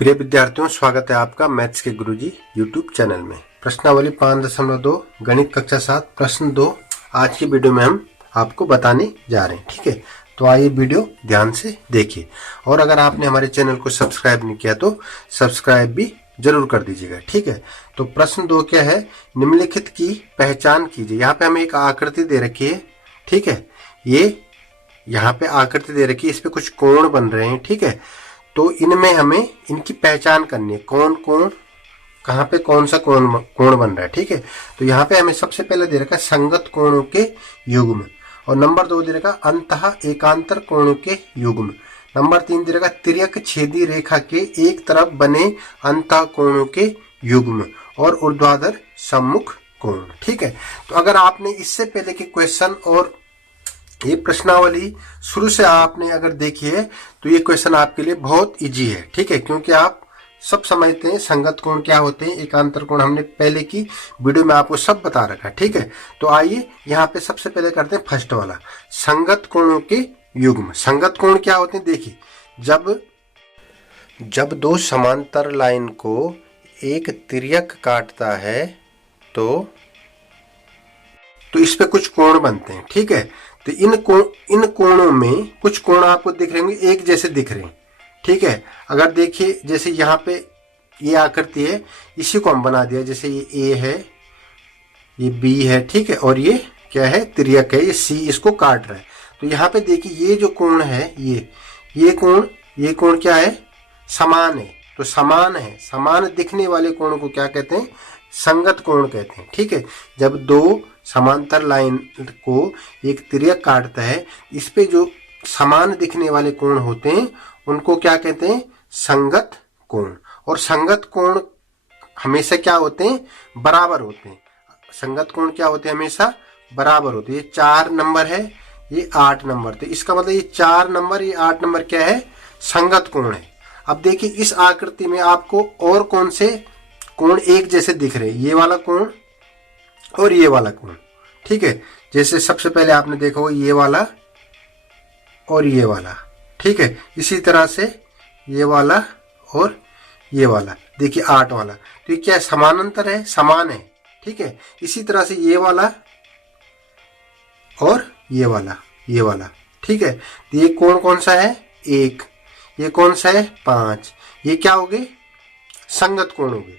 प्रिय विद्यार्थियों, स्वागत है आपका मैथ्स के गुरुजी यूट्यूब चैनल में। प्रश्नावली 5.2 गणित कक्षा 7 प्रश्न 2 आज की वीडियो में हम आपको बताने जा रहे हैं। ठीक है, तो आइए वीडियो ध्यान से देखिए और अगर आपने हमारे चैनल को सब्सक्राइब नहीं किया तो सब्सक्राइब भी जरूर कर दीजिएगा। ठीक है, तो प्रश्न 2 क्या है, निम्नलिखित की पहचान कीजिए। यहाँ पे हमें एक आकृति दे रखी है। ठीक है, ये यहाँ पे आकृति दे रखी है, इस पे कुछ कोण बन रहे हैं। ठीक है, तो इनमें हमें इनकी पहचान करनी है, कौन कोण कहाँ पे कौन सा कोण बन रहा है। ठीक है, तो यहाँ पे हमें सबसे पहले दे रखा है संगत कोणों के युग्म, और नंबर 2 दे रखा अंतः एकांतर कोणों के युग्म, नंबर 3 दे रखा तिर्यक छेदी रेखा के एक तरफ बने अंतः कोणों के युग्म और ऊर्ध्वाधर सम्मुख कोण। ठीक है, तो अगर आपने इससे पहले के क्वेश्चन और ये प्रश्नावली शुरू से आपने अगर देखी है तो ये क्वेश्चन आपके लिए बहुत इजी है। ठीक है, क्योंकि आप सब समझते हैं संगत कोण क्या होते हैं, एकांतर कोण हमने पहले की वीडियो में आपको सब बता रखा है। ठीक है, तो आइए यहाँ पे सबसे पहले करते हैं फर्स्ट वाला, संगत कोणों के युग्म। संगत कोण क्या होते हैं, देखिए जब दो समांतर लाइन को एक तिर्यक काटता है तो इस पे कुछ कोण बनते हैं। ठीक है, तो इन कोणों में कुछ कोण आपको दिख रहे होंगे, एक जैसे दिख रहे हैं। ठीक है, अगर देखिए जैसे यहाँ पे ये आकृति है, इसी को हम बना दिया, जैसे ये ए है, ये बी है। ठीक है, और ये क्या है, तिर्यक है, ये सी इसको काट रहा है। तो यहाँ पे देखिए ये जो कोण है, ये कोण क्या है, समान है। तो समान है, समान दिखने वाले कोण को क्या कहते हैं, संगत कोण कहते हैं। ठीक है, जब दो समांतर लाइन को एक तिर्यक काटता है, इस पे जो समान दिखने वाले कोण होते हैं उनको क्या कहते हैं, संगत कोण। और संगत कोण हमेशा क्या होते हैं, बराबर होते हैं। संगत कोण क्या होते हैं, हमेशा बराबर होते हैं। ये 4 नंबर है, ये 8 नंबर, तो इसका मतलब ये 4 नंबर ये 8 नंबर क्या है, संगत कोण है। अब देखिए इस आकृति में आपको और कौन से कोण एक जैसे दिख रहे हैं, ये वाला कोण और ये वाला कोण। ठीक है, जैसे सबसे पहले आपने देखा हो ये वाला और ये वाला। ठीक है, इसी तरह से ये वाला और ये वाला, देखिए 8 वाला, तो ये क्या है, समानांतर है, समान है। ठीक है, इसी तरह से ये वाला और ये वाला। ठीक है, तो ये कोण कौन सा है, 1, ये कौन सा है, 5, ये क्या हो गए, संगत कोण हो गए।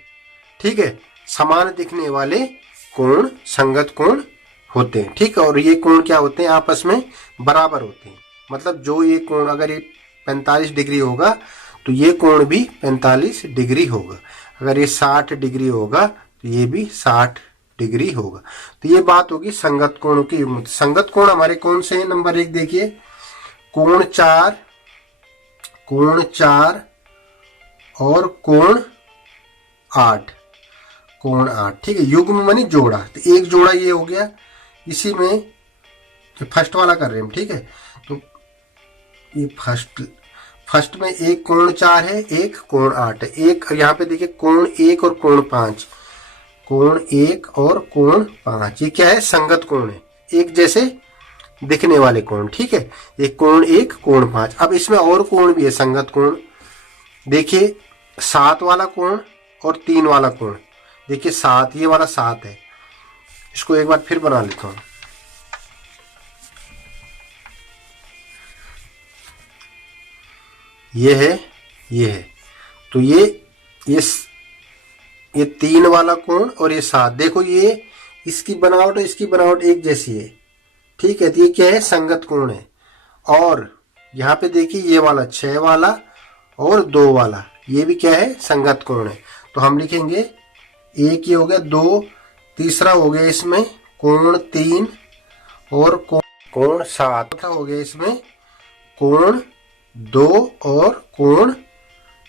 ठीक है, समान दिखने वाले कोण संगत कोण होते हैं। ठीक है, और ये कोण क्या होते हैं, आपस में बराबर होते हैं। मतलब जो ये कोण अगर ये 45 डिग्री होगा तो ये कोण भी 45 डिग्री होगा, अगर ये 60 डिग्री होगा तो ये भी 60 डिग्री होगा। तो ये बात होगी संगत कोणों की। संगत कोण हमारे कौन से हैं, नंबर 1 देखिए, कोण 4 और कोण 8। ठीक है, युग्म मानी जोड़ा, तो एक जोड़ा ये हो गया, इसी में तो फर्स्ट वाला कर रहे हैं हम। ठीक है, तो ये फर्स्ट में एक कोण 4 है, एक कोण 8 है, एक यहाँ पे देखिए कोण 1 और कोण 5, कोण 1 और कोण 5, ये क्या है, संगत कोण है, एक जैसे दिखने वाले कोण। ठीक है, एक कोण 1 कोण 5। अब इसमें और कोण भी है संगत कोण, देखिए 7 वाला कोण और 3 वाला कोण, देखिए 7, ये वाला 7 है। इसको एक बार फिर बना लेता हूं, ये है, तो ये 3 वाला कोण और ये 7, देखो ये इसकी बनावट और इसकी बनावट एक जैसी है। ठीक है, तो ये क्या है, संगत कोण है। और यहाँ पे देखिए ये वाला 6 वाला और 2 वाला, ये भी क्या है, संगत कोण है। तो हम लिखेंगे एक ये हो गया, 2, तीसरा हो गया इसमें कोण 3 और कोण 7 हो गया, इसमें कोण 2 और कोण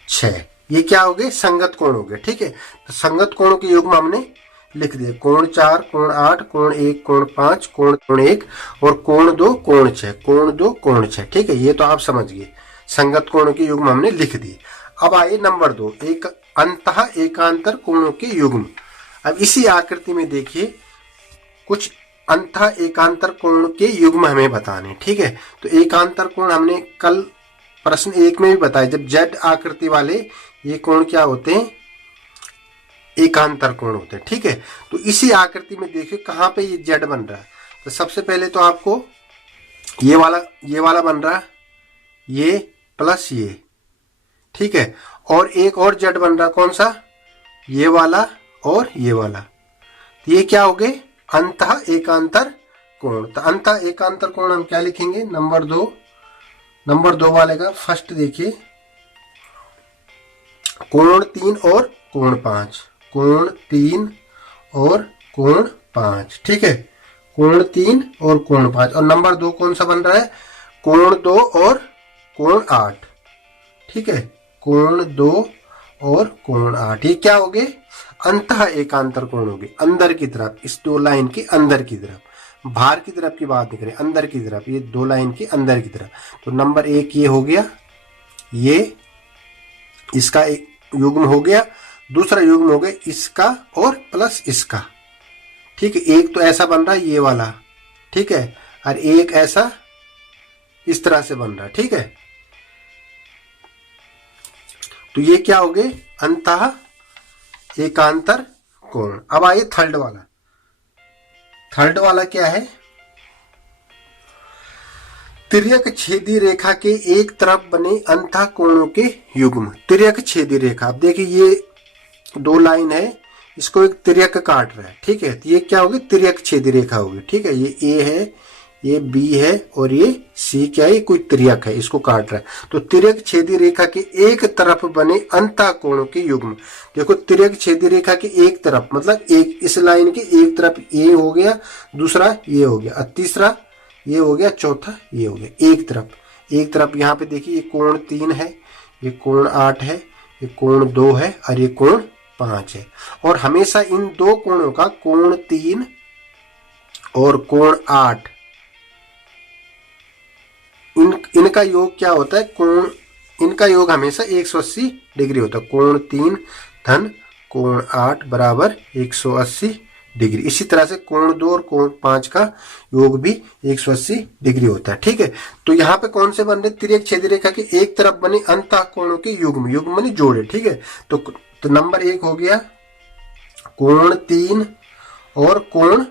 6, ये क्या हो गए, संगत कोण हो गए। ठीक है, तो संगत कोणों के युग्म हमने लिख दिए, कोण 4 कोण 8 कोण 1 कोण 5 कोण 1 और कोण 2 कोण 6, कोण 2 कोण 6। ठीक है, ये तो आप समझ गए, संगत कोणों के युग्म हमने लिख दिए। अब आइए नंबर 2, एक अंतः एकांतर कोणों के युग्म। अब इसी आकृति में देखिए कुछ अंतः एकांतर कोण के युग्म हमें बताने। ठीक है, तो एकांतर कोण हमने कल प्रश्न 1 में भी बताया, जब जेड आकृति वाले ये कोण क्या होते हैं, एकांतर कोण होते हैं। ठीक है, तो इसी आकृति में देखिए कहां पे ये जेड बन रहा है। तो सबसे पहले तो आपको ये वाला बन रहा है, ये प्लस ये, ठीक है, और एक और जेड बन रहा, कौन सा, ये वाला और ये वाला। तो ये क्या हो गए, अंतः एकांतर कोण। तो अंतः एकांतर कोण हम क्या लिखेंगे, नंबर दो वाले का फर्स्ट देखिए, कोण 3 और कोण 5, कोण 3 और कोण 5, ठीक है, कोण 3 और कोण 5। और नंबर 2 कौन सा बन रहा है, कोण 2 और कोण 8, ठीक है, कोण 2 और कोण 8। ये क्या हो गए, अंतः एकांतर कोण हो गए, अंदर की तरफ, इस दो लाइन के अंदर की तरफ, बाहर की तरफ की बात नहीं करें, अंदर की तरफ, ये दो लाइन के अंदर की तरफ। तो नंबर 1 ये हो गया, ये इसका एक युग्म हो गया, दूसरा युग्म हो गया इसका और प्लस इसका, ठीक है। एक तो ऐसा बन रहा है ये वाला, ठीक है, और एक ऐसा इस तरह से बन रहा है, ठीक है। तो ये क्या हो गए, अंतः एकांतर कोण। अब आइए थर्ड वाला क्या है, तिर्यक छेदी रेखा के एक तरफ बने अंतः कोणों के युग्म। तिर्यक छेदी रेखा, अब देखिए ये दो लाइन है, इसको एक तिर्यक काट रहा है, ठीक है, तो ये क्या होगी, तिर्यक छेदी रेखा होगी, ठीक है। ये ए है, ये बी है और ये सी क्या है, कोई तिर्यक है, इसको काट रहा है। तो तिर्यक छेदी रेखा के एक तरफ बने अंतः कोणों के युग्म। देखो तिर्यक छेदी रेखा के एक तरफ मतलब एक, इस लाइन के एक तरफ ये हो गया, दूसरा ये हो गया, और तीसरा ये हो गया, चौथा ये हो गया। एक तरफ यहाँ पे देखिए, ये कोण 3 है, ये कोण 8 है, ये कोण 2 है और ये कोण 5 है। और हमेशा इन दो कोणों का, कोण 3 और कोण 8, इनका योग क्या होता है, कोण, इनका योग हमेशा 180 डिग्री होता है। कोण 3 धन कोण 8 बराबर 180 डिग्री। इसी तरह से कोण 2 और कोण 5 का योग भी 180 डिग्री होता है, ठीक है। तो यहाँ पे कौन से बन रहे, तिर्यक छेदी रेखा के एक तरफ बने अंतः कोणों के युग्म माने जोड़े, ठीक है। तो नंबर 1 हो गया कोण 3 और कोण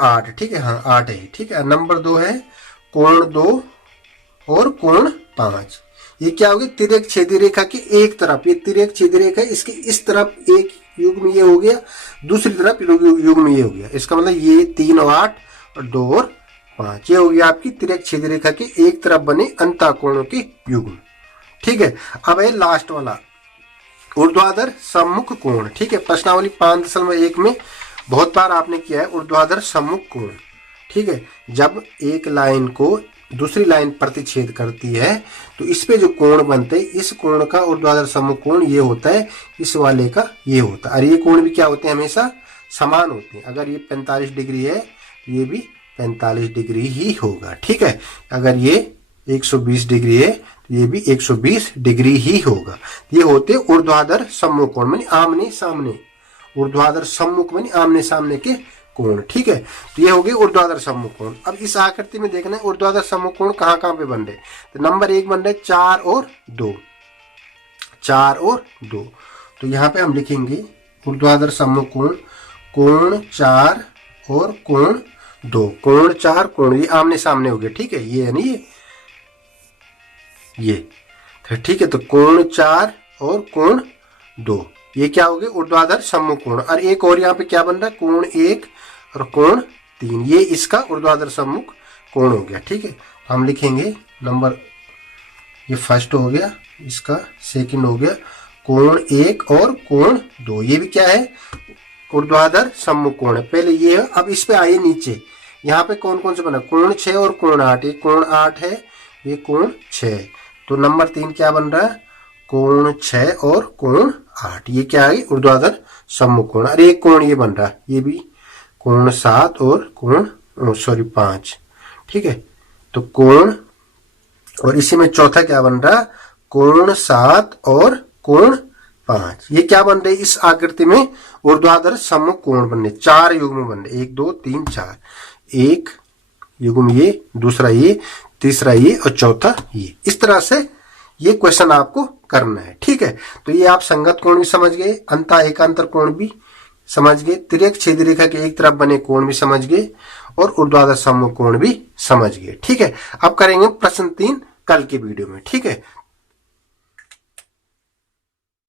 8, ठीक है, हाँ 8 है, ठीक है। नंबर 2 है कोण 2 और कोण 5। ये क्या होगी, तिर्यक छेदी रेखा की एक तरफ, ये तिर्यक छेदी रेखा है, इसके इस तरफ एक युग्म ये हो गया, दूसरी तरफ युग्म ये हो गया। इसका मतलब ये 3 और 8 और 2 और 5, ये हो गया आपकी तिर्यक छेदी रेखा के एक तरफ बने अंतः कोणों के युग्म, ठीक है। अब है लास्ट वाला, ऊर्ध्वाधर सम्मुख कोण, ठीक है। प्रश्नावली 5.1 में बहुत बार आपने किया है ऊर्ध्वाधर सम्मुख कोण, ठीक है। जब एक लाइन को दूसरी लाइन प्रतिच्छेद करती है तो इस पे जो कोण बनते हैं, इस कोण का ऊर्ध्वाधर सम्मुख कोण ये होता है, इस वाले का ये होता है। और ये कोण भी क्या होते हैं, हमेशा समान होते हैं। अगर ये 45 डिग्री है, ये भी 45 डिग्री ही होगा, ठीक है। अगर ये 120 डिग्री है तो ये भी 120 डिग्री ही होगा। ये होते ऊर्ध्वाधर सम्मुख कोण, माने आमने सामने, ऊर्ध्वाधर सम्मुख माने आमने सामने के कोण, ठीक है। तो ये हो गए ऊर्ध्वाधर सम्मुख कोण। अब इस आकृति में देखना है ऊर्ध्वाधर सम्मुख कोण कहां कहां पे बन रहे। तो नंबर 1 बन रहे 4 और 2, 4 और 2। तो यहाँ पे हम लिखेंगे ऊर्ध्वाधर सम्मुख कोण, कोण 4 और कोण 2, कोण 4 कोण, ये आमने सामने हो गए, ठीक है। ये यानी ये तो ठीक है। तो कोण 4 और कोण 2, ये क्या हो गए, ऊर्ध्वाधर सम्मुख कोण। और एक और यहाँ पे क्या बन रहा है, कोण 1 और कोण 3, ये इसका ऊर्ध्वाधर सम्मुख कोण हो गया, ठीक है। हम लिखेंगे नंबर, ये फर्स्ट हो गया, इसका सेकंड हो गया, कोण 1 और कोण 2, ये भी क्या है, ऊर्ध्वाधर सम्मुख कोण है। पहले ये है, अब इस पे आइए नीचे, यहाँ पे कौन कौन से बना, कोण 6 और कोण 8, ये कोण 8 है, ये कोण 6। तो नंबर 3 क्या बन रहा है, कोण 6 और कोण 8, ये क्या है, ऊर्ध्वाधर सम्मुख कोण। और एक कोण ये बन रहा है, ये भी कोण 7 और कोण 5, ठीक है। तो कोण, और इसी में चौथा क्या बन रहा, कोण 7 और कोण 5, ये क्या बन रहे, इस आकृति में ऊर्ध्वाधर सम्मुख कोण बन रहे, 4 युग्म बन रहे, 1 2 3 4, 1 युग्म ये, दूसरा ये, तीसरा ये और चौथा ये। इस तरह से ये क्वेश्चन आपको करना है। ठीक है, तो ये आप संगत कोण भी समझ गए, अंतः एकांतर कोण भी समझ गए, तिर्यक छेदी रेखा के एक तरफ बने कोण भी समझ गए और ऊर्ध्वाधर सम्मुख कोण भी समझ गए। ठीक है, अब करेंगे प्रश्न 3 कल की वीडियो में। ठीक है।